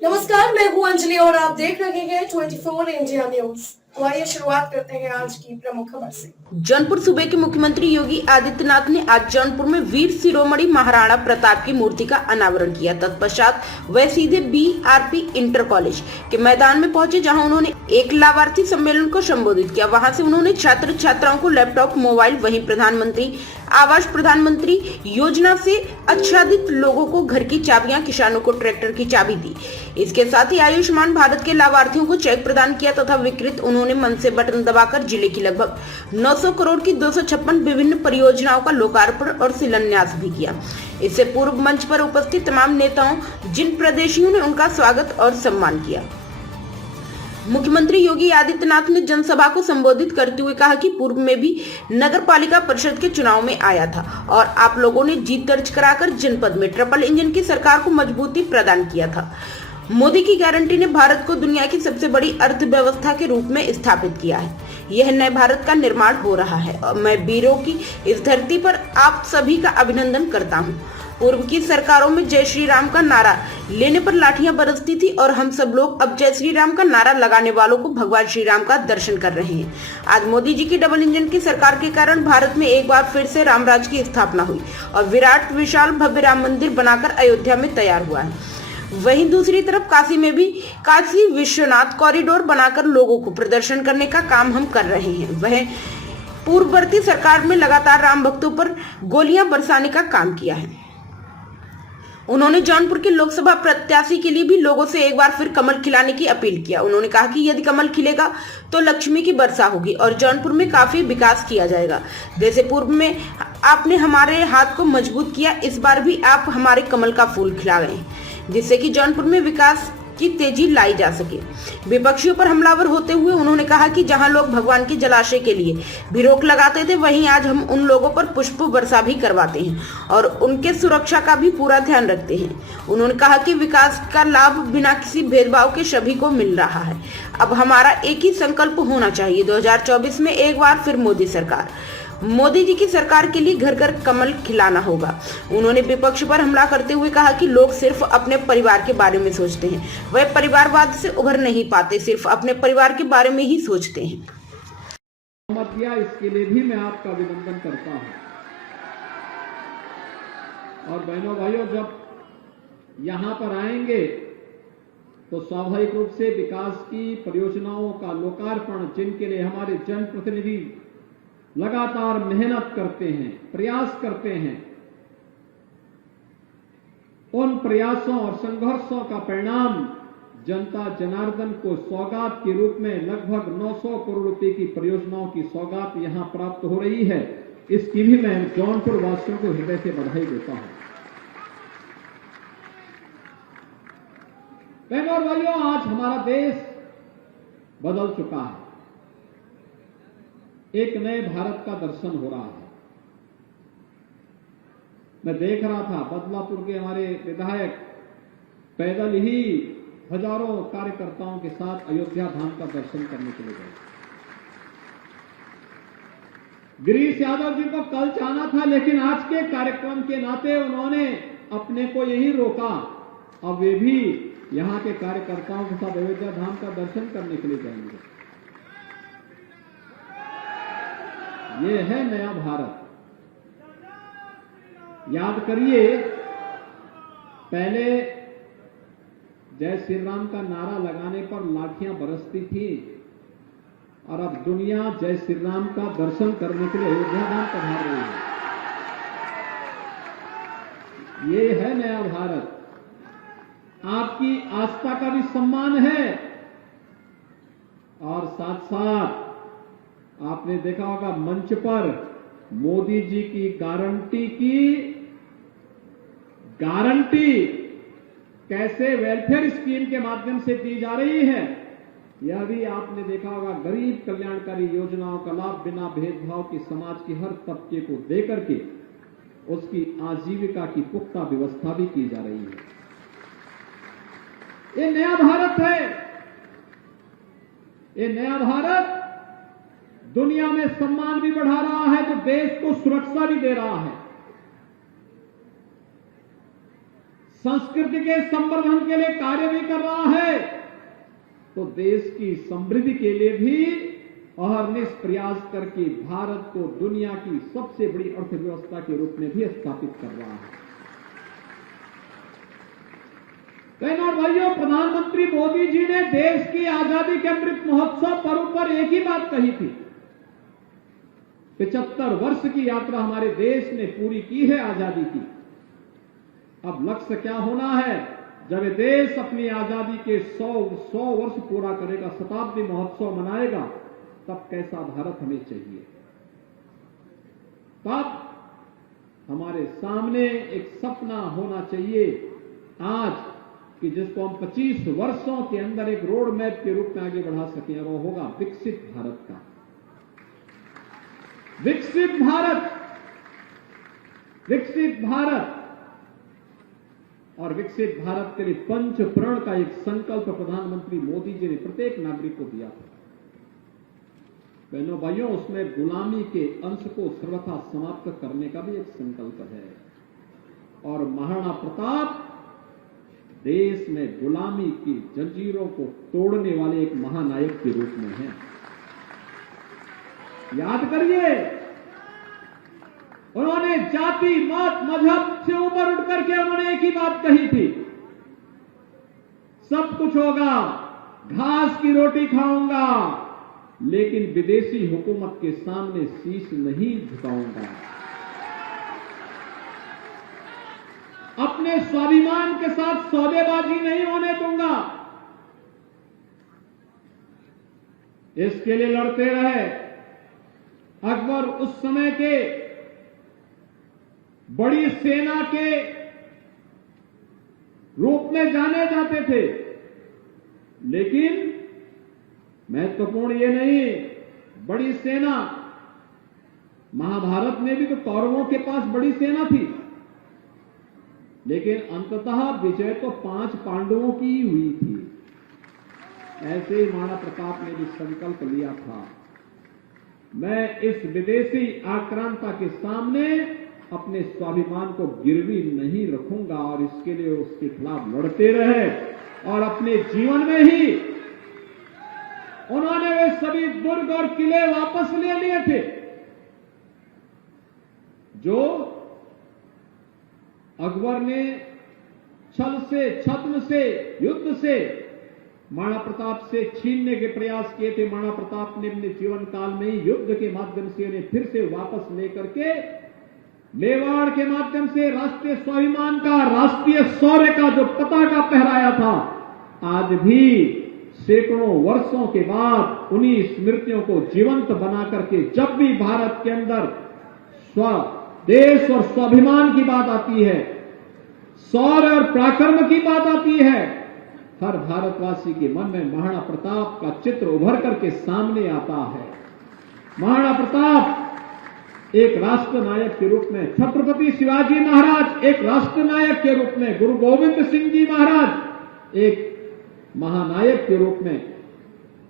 नमस्कार, मैं हूं अंजलि और आप देख रहे हैं 24 इंडिया न्यूज। तो आइए शुरुआत करते हैं आज की प्रमुख खबर से। जौनपुर सूबे के मुख्यमंत्री योगी आदित्यनाथ ने आज जौनपुर में वीर शिरोमणि महाराणा प्रताप की मूर्ति का अनावरण किया। तत्पश्चात वह सीधे बीआरपी इंटर कॉलेज के मैदान में पहुंचे, जहां उन्होंने एक लाभार्थी सम्मेलन को संबोधित किया। वहां से उन्होंने छात्र छात्राओं को लैपटॉप, मोबाइल, वहीं प्रधानमंत्री आवास प्रधानमंत्री योजना से आच्छादित लोगों को घर की चाबियां, किसानों को ट्रैक्टर की चाबी दी। इसके साथ ही आयुष्मान भारत के लाभार्थियों को चेक प्रदान किया तथा विकृत उन्होंने मन से बटन दबाकर जिले की लगभग 900 करोड़ की 256 विभिन्न परियोजनाओं का लोकार्पण और शिलान्यास भी किया। इससे पूर्व मंच पर उपस्थित तमाम नेताओं, जिन प्रदेशियों ने उनका स्वागत और सम्मान किया। मुख्यमंत्री योगी आदित्यनाथ ने जनसभा को संबोधित करते हुए कहा कि पूर्व में भी नगर पालिका परिषद के चुनाव में आया था और आप लोगों ने जीत दर्ज कराकर जनपद में ट्रिपल इंजन की सरकार को मजबूती प्रदान किया था। मोदी की गारंटी ने भारत को दुनिया की सबसे बड़ी अर्थव्यवस्था के रूप में स्थापित किया है। यह नए भारत का निर्माण हो रहा है और मैं वीरों की इस धरती पर आप सभी का अभिनंदन करता हूँ। पूर्व की सरकारों में जय श्री राम का नारा लेने पर लाठियां बरसती थी और हम सब लोग अब जय श्री राम का नारा लगाने वालों को भगवान श्री राम का दर्शन कर रहे हैं। आज मोदी जी की डबल इंजन की सरकार के कारण भारत में एक बार फिर से रामराज की स्थापना हुई और विराट विशाल भव्य राम मंदिर बनाकर अयोध्या में तैयार हुआ है। वहीं दूसरी तरफ काशी में भी काशी विश्वनाथ कॉरिडोर बनाकर लोगों को प्रदर्शन करने का काम हम कर रहे हैं। वह पूर्ववर्ती सरकार में लगातार राम भक्तों पर गोलियां बरसाने का काम किया है। उन्होंने जौनपुर के लोकसभा प्रत्याशी के लिए भी लोगों से एक बार फिर कमल खिलाने की अपील किया। उन्होंने कहा कि यदि कमल खिलेगा तो लक्ष्मी की वर्षा होगी और जौनपुर में काफी विकास किया जाएगा। जैसे पूर्व में आपने हमारे हाथ को मजबूत किया, इस बार भी आप हमारे कमल का फूल खिला गए, जिससे कि जौनपुर में विकास की तेजी लाई जा सके। विपक्षियों पर हमलावर होते हुए उन्होंने कहा कि जहां लोग भगवान के जलाशय के लिए भी रोक लगाते थे, वहीं आज हम उन लोगों पर पुष्प वर्षा भी करवाते हैं और उनके सुरक्षा का भी पूरा ध्यान रखते हैं। उन्होंने कहा कि विकास का लाभ बिना किसी भेदभाव के सभी को मिल रहा है। अब हमारा एक ही संकल्प होना चाहिए, 2024 में एक बार फिर मोदी सरकार। मोदी जी की सरकार के लिए घर घर कमल खिलाना होगा। उन्होंने विपक्ष पर हमला करते हुए कहा कि लोग सिर्फ अपने परिवार के बारे में सोचते हैं, वह परिवारवाद से उभर नहीं पाते, सिर्फ अपने परिवार के बारे में ही सोचते हैं। इसके लिए भी मैं आपका अभिनंदन करता हूं। और बहनों भाइयों, जब यहां पर आएंगे तो स्वाभाविक रूप से विकास की परियोजनाओं का लोकार्पण, जिनके लिए हमारे जनप्रतिनिधि लगातार मेहनत करते हैं, प्रयास करते हैं, उन प्रयासों और संघर्षों का परिणाम जनता जनार्दन को सौगात के रूप में लगभग 900 करोड़ रुपए की परियोजनाओं की सौगात यहां प्राप्त हो रही है। इसकी भी मैं जौनपुर वासियों को हृदय से बधाई देता हूं। बहनों और भाइयों, आज हमारा देश बदल चुका है। एक नए भारत का दर्शन हो रहा है। मैं देख रहा था बदलापुर के हमारे विधायक पैदल ही हजारों कार्यकर्ताओं के साथ अयोध्या धाम का दर्शन करने के लिए गए। गिरीश यादव जी को कल जाना था, लेकिन आज के कार्यक्रम के नाते उन्होंने अपने को यही रोका। अब वे भी यहां के कार्यकर्ताओं के साथ अयोध्या धाम का दर्शन करने के लिए जाएंगे। ये है नया भारत। याद करिए, पहले जय श्री राम का नारा लगाने पर लाठियां बरसती थी और अब दुनिया जय श्री राम का दर्शन करने के लिए अयोध्या धाम पधार रही है। ये है नया भारत। आपकी आस्था का भी सम्मान है और साथ साथ आपने देखा होगा मंच पर मोदी जी की गारंटी कैसे वेलफेयर स्कीम के माध्यम से दी जा रही है, यह भी आपने देखा होगा। गरीब कल्याणकारी योजनाओं का लाभ बिना भेदभाव की समाज के हर तबके को देकर के उसकी आजीविका की पुख्ता व्यवस्था भी की जा रही है। ये नया भारत है। ये नया भारत दुनिया में सम्मान भी बढ़ा रहा है, तो देश को सुरक्षा भी दे रहा है। संस्कृति के संवर्धन के लिए कार्य भी कर रहा है, तो देश की समृद्धि के लिए भी अहरनिश प्रयास करके भारत को दुनिया की सबसे बड़ी अर्थव्यवस्था के रूप में भी स्थापित कर रहा है। बहनों और भाइयों, प्रधानमंत्री मोदी जी ने देश की आजादी के अमृत महोत्सव पर्व पर एक ही बात कही थी। 75 वर्ष की यात्रा हमारे देश ने पूरी की है आजादी की। अब लक्ष्य क्या होना है? जब ये देश अपनी आजादी के 100 वर्ष पूरा करेगा, शताब्दी महोत्सव मनाएगा, तब कैसा भारत हमें चाहिए? तब हमारे सामने एक सपना होना चाहिए आज कि जिसको हम 25 वर्षों के अंदर एक रोड मैप के रूप में आगे बढ़ा सकें, और वो होगा विकसित भारत का। विकसित भारत, विकसित भारत। और विकसित भारत के लिए पंच प्रण का एक संकल्प प्रधानमंत्री मोदी जी ने प्रत्येक नागरिक को दिया था। बहनों भाइयों, उसमें गुलामी के अंश को सर्वथा समाप्त करने का भी एक संकल्प है। और महाराणा प्रताप देश में गुलामी की जंजीरों को तोड़ने वाले एक महानायक के रूप में हैं। याद करिए, उन्होंने जाति, मत, मजहब से ऊपर उठ करके उन्होंने एक ही बात कही थी, सब कुछ होगा, घास की रोटी खाऊंगा, लेकिन विदेशी हुकूमत के सामने शीश नहीं झुकाऊंगा। अपने स्वाभिमान के साथ सौदेबाजी नहीं होने दूंगा। इसके लिए लड़ते रहे। अकबर उस समय के बड़ी सेना के रूप में जाने जाते थे, लेकिन महत्वपूर्ण ये नहीं, बड़ी सेना, महाभारत में भी तो कौरवों के पास बड़ी सेना थी, लेकिन अंततः विजय तो 5 पांडवों की ही हुई थी। ऐसे ही महाराणा प्रताप ने भी संकल्प लिया था, मैं इस विदेशी आक्रांता के सामने अपने स्वाभिमान को गिरवी नहीं रखूंगा, और इसके लिए उसके खिलाफ लड़ते रहे। और अपने जीवन में ही उन्होंने वे सभी दुर्ग और किले वापस ले लिए थे जो अकबर ने छल से, छद्म से, युद्ध से महाराणा प्रताप से छीनने के प्रयास किए थे। महाराणा प्रताप ने अपने जीवन काल में ही युद्ध के माध्यम से उन्हें फिर से वापस लेकर के मेवाड़ के माध्यम से राष्ट्रीय स्वाभिमान का, राष्ट्रीय शौर्य का जो पताका फहराया था, आज भी सैकड़ों वर्षों के बाद उन्हीं स्मृतियों को जीवंत बना करके जब भी भारत के अंदर देश और स्वाभिमान की बात आती है, शौर्य और पराक्रम की बात आती है, हर भारतवासी के मन में महाराणा प्रताप का चित्र उभर करके सामने आता है। महाराणा प्रताप एक राष्ट्र नायक के रूप में, छत्रपति शिवाजी महाराज एक राष्ट्र नायक के रूप में, गुरु गोविंद सिंह जी महाराज एक महानायक के रूप में,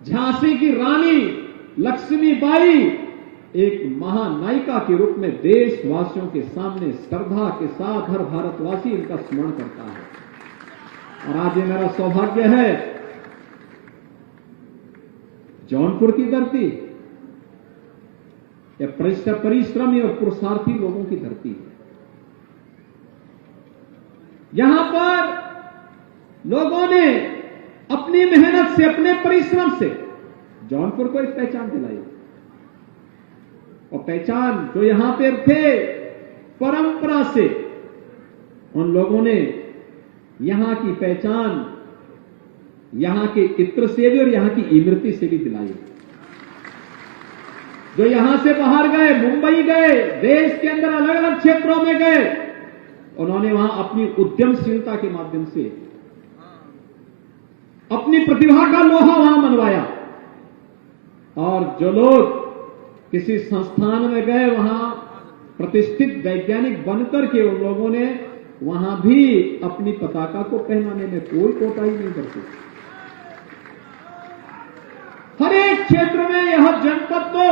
झांसी की रानी लक्ष्मीबाई एक महानायिका के रूप में देशवासियों के सामने श्रद्धा के साथ हर भारतवासी इनका स्मरण करता है। और आज ये मेरा सौभाग्य है, जौनपुर की धरती या परिश्रमी और पुरुषार्थी लोगों की धरती है। यहां पर लोगों ने अपनी मेहनत से, अपने परिश्रम से जौनपुर को एक पहचान दिलाई, और पहचान जो यहां पे थे परंपरा से, उन लोगों ने यहां की पहचान यहां के इत्र से भी और यहां की इमरती से भी दिलाई। जो यहां से बाहर गए, मुंबई गए, देश के अंदर अलग अलग क्षेत्रों में गए, उन्होंने वहां अपनी उद्यमशीलता के माध्यम से अपनी प्रतिभा का लोहा वहां मनवाया। और जो लोग किसी संस्थान में गए, वहां प्रतिष्ठित वैज्ञानिक बनकर के उन लोगों ने वहां भी अपनी पताका को पहनाने में कोई कोताही नहीं करते। हर एक क्षेत्र में यह जनपद तो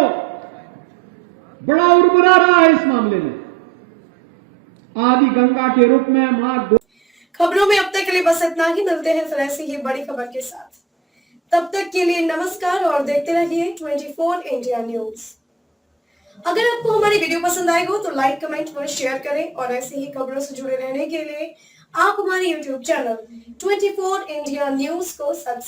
बड़ा उर्वरा रहा है इस मामले में। आदि गंगा के रूप में मां खबरों में अब तक के लिए बस इतना ही। मिलते हैं फिर ऐसी ही बड़ी खबर के साथ। तब तक के लिए नमस्कार और देखते रहिए 24 इंडिया न्यूज। अगर आपको हमारी वीडियो पसंद आएगा तो लाइक, कमेंट और शेयर करें और ऐसी ही खबरों से जुड़े रहने के लिए आप हमारे YouTube चैनल 24 इंडिया न्यूज को सब्सक्राइब